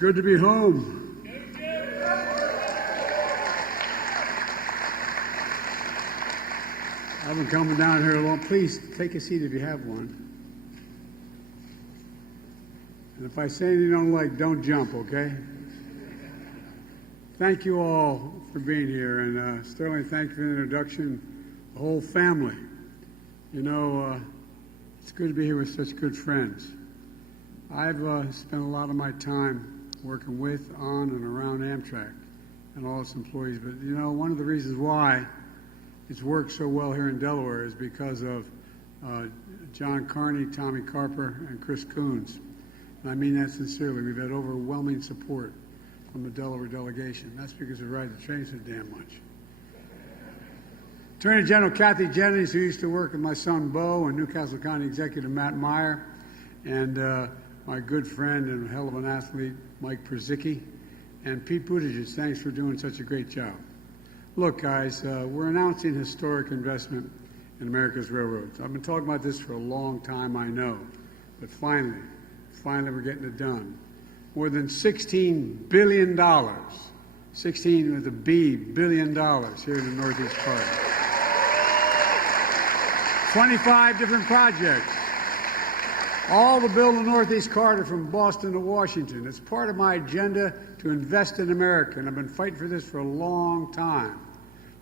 good to be home. I've been coming down here a long. Please take a seat if you have one. And if I say anything you don't like, don't jump, okay? Thank you all for being here, and Sterling, thank you for the introduction. The whole family. You know, it's good to be here with such good friends. I've spent a lot of my time working with, on, and around Amtrak and all its employees. But, you know, one of the reasons why it's worked so well here in Delaware is because of John Carney, Tommy Carper, and Chris Coons. And I mean that sincerely. We've had overwhelming support from the Delaware delegation. That's because we ride the train so damn much. Attorney General Kathy Jennings, who used to work with my son Bo, and Newcastle County Executive Matt Meyer, and my good friend and hell of an athlete Mike Przicki, and Pete Buttigieg, thanks for doing such a great job. Look, guys, we're announcing historic investment in America's railroads. I've been talking about this for a long time, I know, but finally we're getting it done. More than $16 billion, 16 with a B, billion dollars here in the Northeast Corridor. 25 different projects, all to build the Northeast Corridor from Boston to Washington. It's part of my agenda to invest in America, and I've been fighting for this for a long time.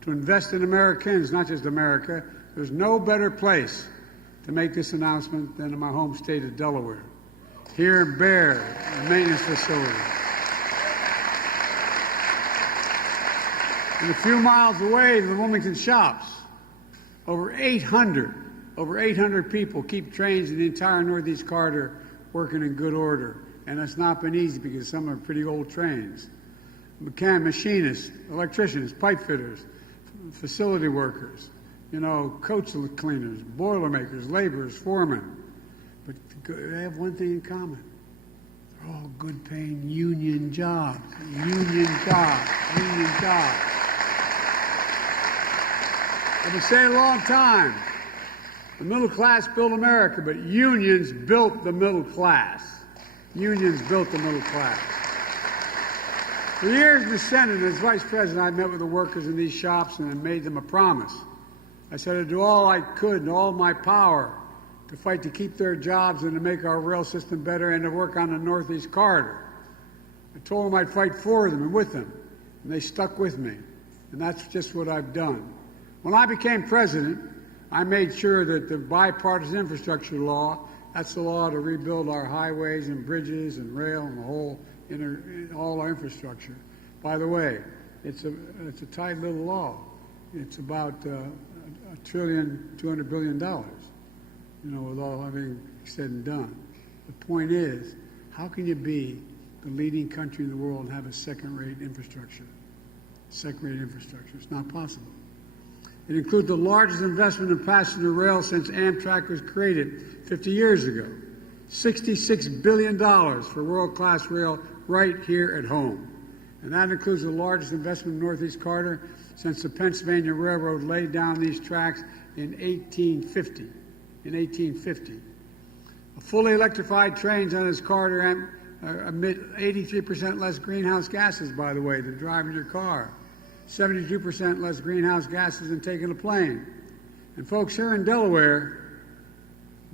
To invest in Americans, not just America. There's no better place to make this announcement than in my home state of Delaware. Here in Bear, the maintenance facility. And a few miles away, the Wilmington shops. Over 800 people keep trains in the entire Northeast Corridor working in good order. And it's not been easy because some are pretty old trains. Machinists, electricians, pipe fitters, facility workers, you know, coach cleaners, boilermakers, laborers, foremen. But they have one thing in common. They're all good paying union jobs. Union jobs. Union jobs. I've been saying a long time, the middle class built America, but unions built the middle class. Unions built the middle class. For years in the Senate, as Vice President, I met with the workers in these shops and I made them a promise. I said I'd do all I could and all my power to fight to keep their jobs and to make our rail system better and to work on the Northeast Corridor. I told them I'd fight for them and with them, and they stuck with me. And that's just what I've done. When I became president, I made sure that the bipartisan infrastructure law, that's the law to rebuild our highways and bridges and rail and the whole all our infrastructure. By the way, it's a tight little law. It's about $1.2 trillion, you know, with all everything said and done. The point is, how can you be the leading country in the world and have a second-rate infrastructure? Second-rate infrastructure. It's not possible. It includes the largest investment in passenger rail since Amtrak was created 50 years ago. $66 billion for world-class rail right here at home. And that includes the largest investment in the Northeast Corridor since the Pennsylvania Railroad laid down these tracks in 1850. In 1850. Fully electrified trains on this corridor emit 83% less greenhouse gases, by the way, than driving your car. 72% less greenhouse gases than taking a plane. And folks here in Delaware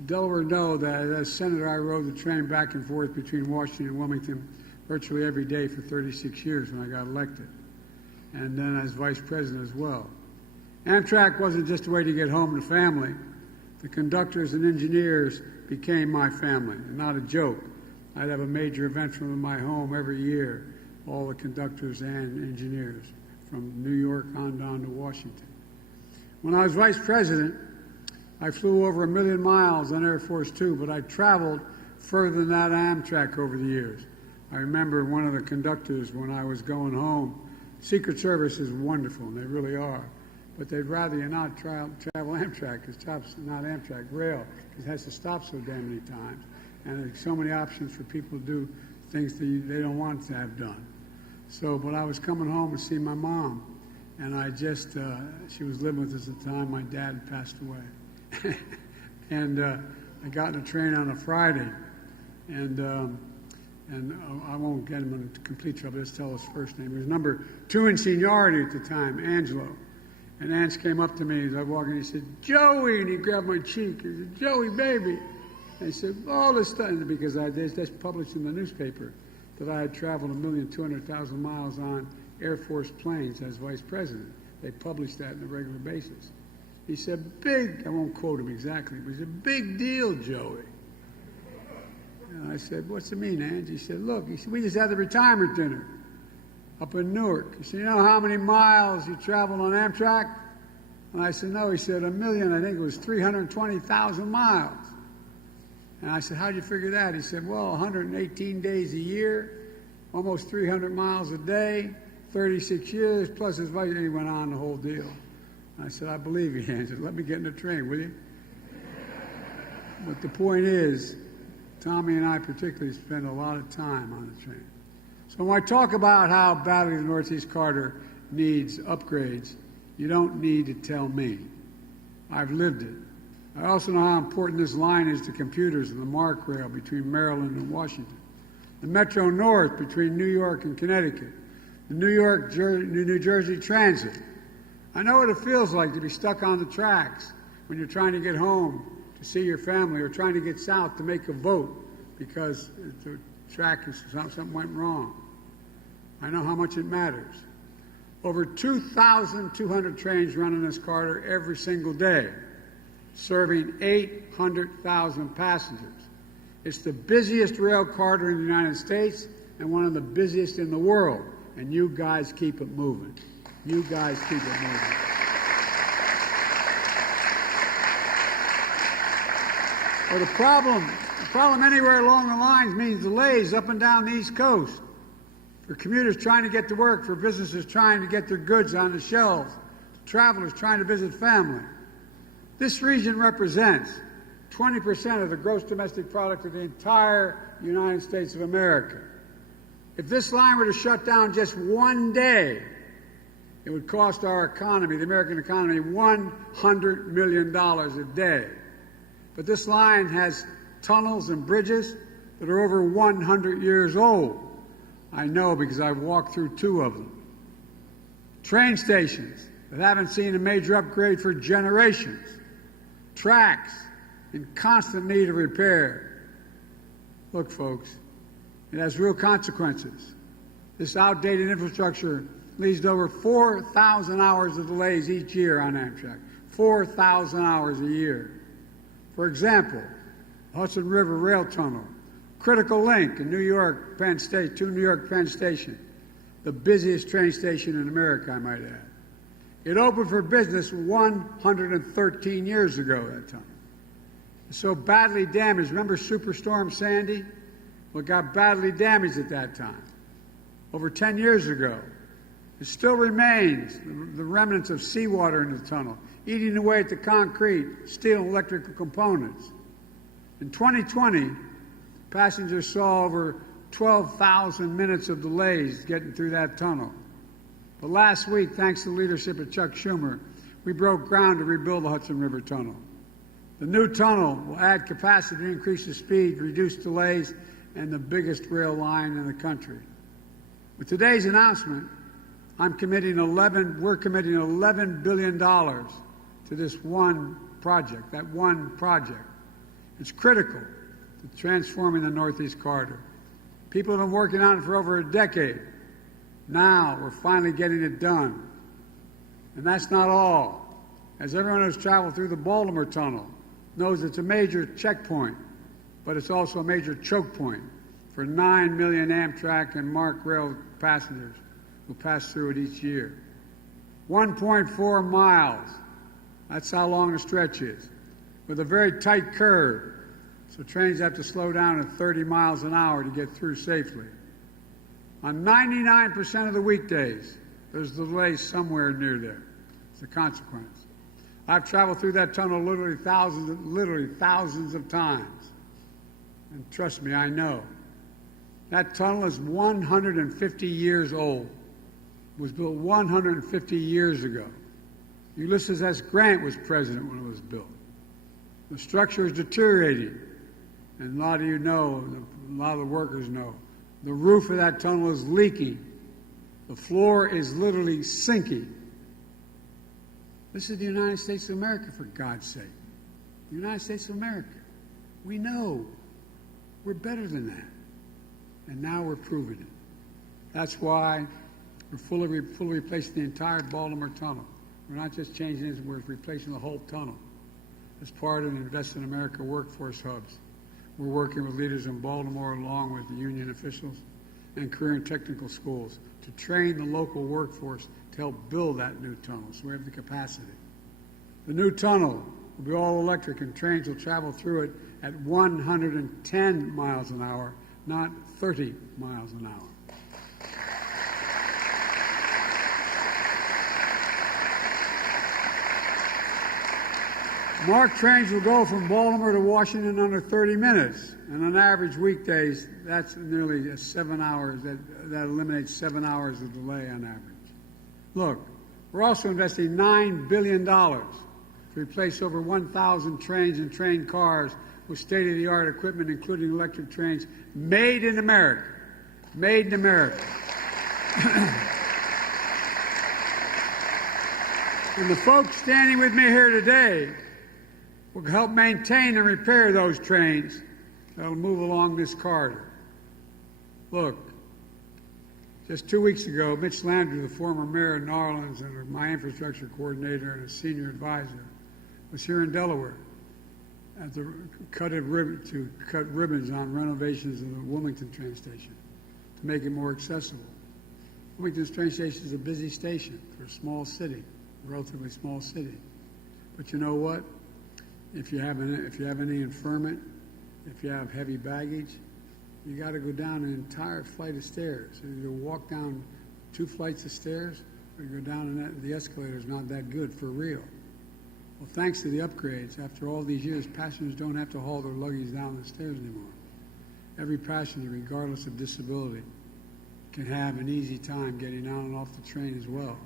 know that as senator I rode the train back and forth between Washington and Wilmington virtually every day for 36 years when I got elected. And then as vice president as well. Amtrak wasn't just a way to get home to family. The conductors and engineers became my family, and not a joke. I'd have a major event from my home every year, all the conductors and engineers, from New York on down to Washington. When I was vice president, I flew over 1 million miles on Air Force Two, but I traveled further than that on Amtrak over the years. I remember one of the conductors when I was going home. Secret Service is wonderful, and they really are. But they'd rather you not travel Amtrak, because it's not Amtrak, rail, because it has to stop so damn many times. And there's so many options for people to do things that they don't want to have done. So, but I was coming home to see my mom, and I just, she was living with us at the time. My dad passed away. And I got in a train on a Friday, and and I won't get him into complete trouble. Just tell his first name. He was number 2 in seniority at the time, Angelo. And Ance came up to me as I walked in. He said, "Joey," and he grabbed my cheek. He said, "Joey, baby." And he said, "All this stuff," because that's published in the newspaper that I had traveled 1,200,000 miles on Air Force planes as vice president. They published that on a regular basis. He said, "Big," I won't quote him exactly, but he said, "Big deal, Joey." And I said, "What's it mean, Ange?" He said, "Look," he said, "we just had the retirement dinner up in Newark." He said, "You know how many miles you traveled on Amtrak?" And I said, "No." He said, 1,000,000, I think it was 320,000 miles. And I said, "How'd you figure that?" He said, "Well, 118 days a year, almost 300 miles a day, 36 years, plus his wife." And he went on the whole deal. I said, "I believe you, Angela. Let me get in the train, will you?" But the point is, Tommy and I particularly spend a lot of time on the train. So when I talk about how badly the Northeast Corridor needs upgrades, you don't need to tell me. I've lived it. I also know how important this line is to computers and the MARC rail between Maryland and Washington, the Metro North between New York and Connecticut, the New Jersey Transit. I know what it feels like to be stuck on the tracks when you're trying to get home to see your family or trying to get south to make a vote because the track is something went wrong. I know how much it matters. Over 2,200 trains run in this corridor every single day, serving 800,000 passengers. It's the busiest rail corridor in the United States and one of the busiest in the world. And you guys keep it moving. You guys keep it moving. Well, the problem anywhere along the lines means delays up and down the East Coast. For commuters trying to get to work, for businesses trying to get their goods on the shelves, travelers trying to visit family. This region represents 20% of the gross domestic product of the entire United States of America. If this line were to shut down just one day, it would cost our economy, the American economy, $100 million a day. But this line has tunnels and bridges that are over 100 years old. I know because I've walked through 2 of them. Train stations that haven't seen a major upgrade for generations. Tracks in constant need of repair. Look, folks, it has real consequences. This outdated infrastructure leads to over 4,000 hours of delays each year on Amtrak. 4,000 hours a year. For example, Hudson River Rail Tunnel, critical link in New York Penn State to New York Penn Station, the busiest train station in America, I might add. It opened for business 113 years ago, that time. It's so badly damaged. Remember Superstorm Sandy? Well, it got badly damaged at that time, over 10 years ago. It still remains the remnants of seawater in the tunnel, eating away at the concrete, steel, and electrical components. In 2020, passengers saw over 12,000 minutes of delays getting through that tunnel. But last week, thanks to the leadership of Chuck Schumer, we broke ground to rebuild the Hudson River Tunnel. The new tunnel will add capacity to increase the speed, reduce delays, and the biggest rail line in the country. With today's announcement, we're committing $11 billion to this one project, that one project. It's critical to transforming the Northeast Corridor. People have been working on it for over a decade. Now we're finally getting it done. And that's not all. As everyone who's traveled through the Baltimore Tunnel knows, it's a major checkpoint, but it's also a major choke point for 9 million Amtrak and MARC rail passengers who pass through it each year. 1.4 miles, that's how long the stretch is, with a very tight curve, so trains have to slow down at 30 miles an hour to get through safely. On 99% of the weekdays, there's a delay somewhere near there. It's a consequence. I've traveled through that tunnel literally thousands of times. And trust me, I know. That tunnel is 150 years old. It was built 150 years ago. Ulysses S. Grant was president when it was built. The structure is deteriorating. And a lot of you know, a lot of the workers know, The roof of that tunnel is leaking. The floor is literally sinking. This is the United States of America, for God's sake. The United States of America. We know we're better than that. And now we're proving it. That's why we're fully replacing the entire Baltimore tunnel. We're not just changing it, we're replacing the whole tunnel. As part of the Invest in America workforce hubs, we're working with leaders in Baltimore along with the union officials and career and technical schools to train the local workforce to help build that new tunnel so we have the capacity. The new tunnel will be all electric and trains will travel through it at 110 miles an hour, not 30 miles an hour. MARC trains will go from Baltimore to Washington in under 30 minutes. And on average weekdays, that's nearly 7 hours. That eliminates 7 hours of delay on average. Look, we're also investing $9 billion to replace over 1,000 trains and train cars with state-of-the-art equipment, including electric trains, made in America. Made in America. And the folks standing with me here today will help maintain and repair those trains that will move along this corridor. Look, just 2 weeks ago, Mitch Landry, the former mayor of New Orleans and my infrastructure coordinator and a senior advisor, was here in Delaware at the cut ribbons on renovations of the Wilmington train station to make it more accessible. Wilmington train station is a busy station for a small city, a relatively small city. But you know what? If you have any infirmment, if you have heavy baggage, you got to go down an entire flight of stairs. So you walk down 2 flights of stairs, or you go down and the escalator is not that good for real. Well, thanks to the upgrades, after all these years, passengers don't have to haul their luggage down the stairs anymore. Every passenger, regardless of disability, can have an easy time getting on and off the train as well.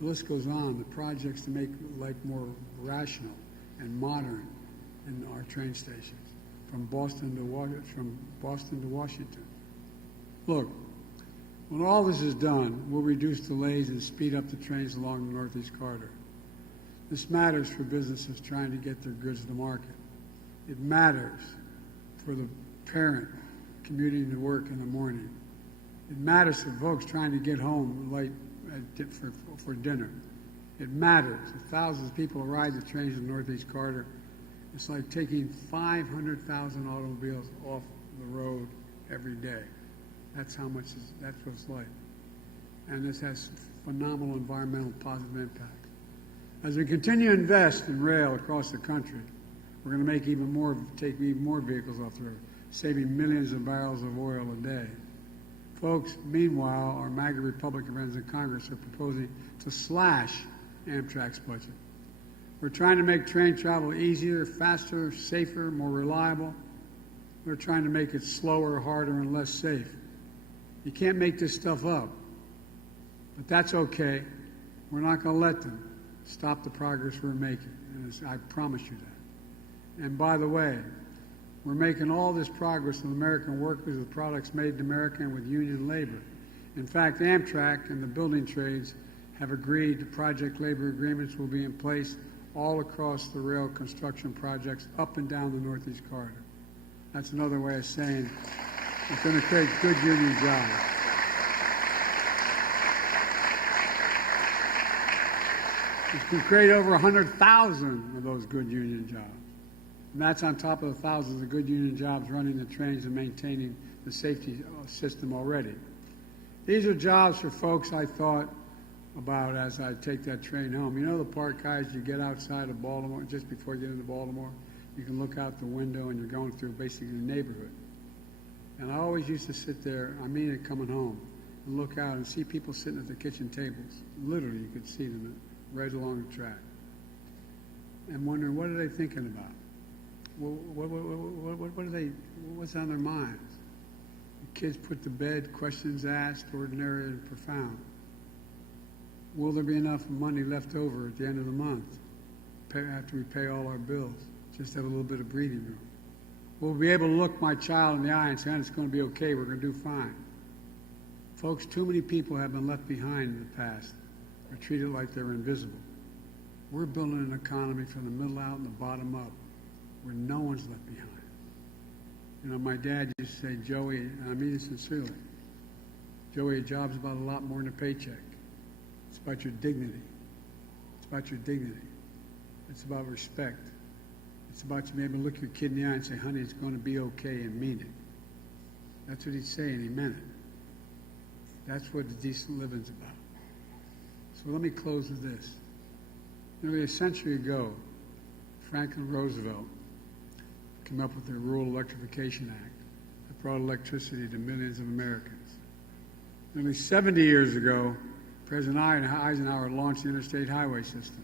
The list goes on. The projects to make life more rational and modern in our train stations, from Boston to Washington. Look, when all this is done, we'll reduce delays and speed up the trains along the Northeast Corridor. This matters for businesses trying to get their goods to market. It matters for the parent commuting to work in the morning. It matters for folks trying to get home late for dinner. It matters. If thousands of people ride the trains in the Northeast Corridor, it's like taking 500,000 automobiles off the road every day. That's what it's like. And this has phenomenal environmental positive impact. As we continue to invest in rail across the country, we're going to take even more vehicles off the road, saving millions of barrels of oil a day. Folks, meanwhile, our MAGA Republican friends in Congress are proposing to slash Amtrak's budget. We're trying to make train travel easier, faster, safer, more reliable. We're trying to make it slower, harder, and less safe. You can't make this stuff up. But that's okay. We're not going to let them stop the progress we're making. And I promise you that. And by the way, we're making all this progress with American workers with products made in America and with union labor. In fact, Amtrak and the building trades have agreed to project labor agreements will be in place all across the rail construction projects up and down the Northeast Corridor. That's another way of saying it's going to create good union jobs. It's going to create over 100,000 of those good union jobs. And that's on top of the thousands of good union jobs running the trains and maintaining the safety system already. These are jobs for folks I thought about as I take that train home. You know the part, guys, you get outside of Baltimore, just before you get into Baltimore, you can look out the window and you're going through basically the neighborhood. And I always used to sit there, I mean it coming home, and look out and see people sitting at the kitchen tables. Literally, you could see them right along the track. And wondering, what are they thinking about? What's on their minds? The kids put to bed, questions asked, ordinary and profound. Will there be enough money left over at the end of the month after we pay all our bills? Just have a little bit of breathing room. We'll be able to look my child in the eye and say, it's going to be okay, we're going to do fine. Folks, too many people have been left behind in the past or treated like they're invisible. We're building an economy from the middle out and the bottom up where no one's left behind. You know, my dad used to say, Joey, and I mean it sincerely, Joey, a job's about a lot more than a paycheck. It's about your dignity. It's about your dignity. It's about respect. It's about you being able to look your kid in the eye and say, honey, it's going to be okay, and mean it. That's what he'd say, and he meant it. That's what the decent living's about. So let me close with this. Nearly a century ago, Franklin Roosevelt came up with the Rural Electrification Act that brought electricity to millions of Americans. Nearly 70 years ago, President Eisenhower launched the Interstate Highway System.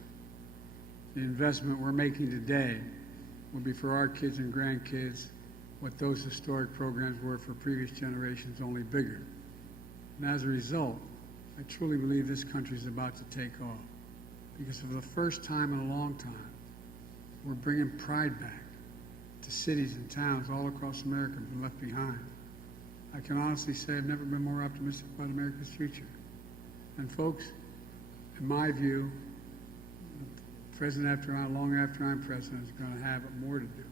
The investment we're making today will be for our kids and grandkids what those historic programs were for previous generations, only bigger. And as a result, I truly believe this country is about to take off. Because for the first time in a long time, we're bringing pride back to cities and towns all across America and been left behind. I can honestly say I've never been more optimistic about America's future. And folks, in my view, the president long after I'm president is going to have more to do.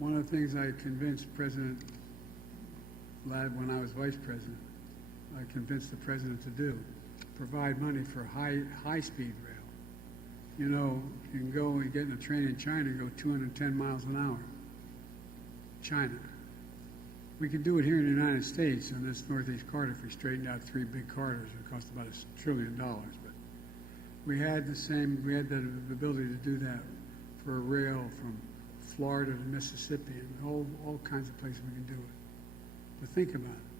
One of the things I convinced President Ladd when I was vice president, I convinced the president to do, provide money for high-speed rail. You know, you can go and get in a train in China and go 210 miles an hour. China. We can do it here in the United States on this Northeast corridor if we straightened out 3 big corridors. It would cost about $1 trillion. But we had the ability to do that for a rail from Florida to Mississippi and all kinds of places we can do it. But think about it.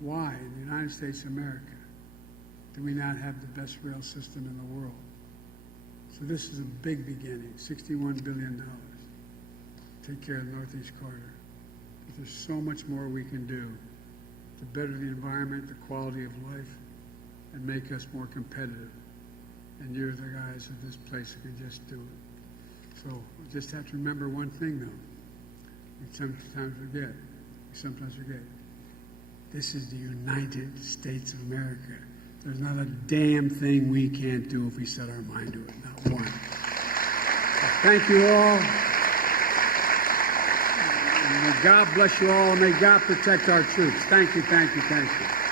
Why, in the United States of America, do we not have the best rail system in the world? So this is a big beginning, $61 billion. Take care of the Northeast corridor. But there's so much more we can do to better the environment, the quality of life, and make us more competitive. And you're the guys at this place who can just do it. So we just have to remember one thing, though. We sometimes forget. This is the United States of America. There's not a damn thing we can't do if we set our mind to it. Not one. So thank you all. And may God bless you all, and may God protect our troops. Thank you, thank you, thank you.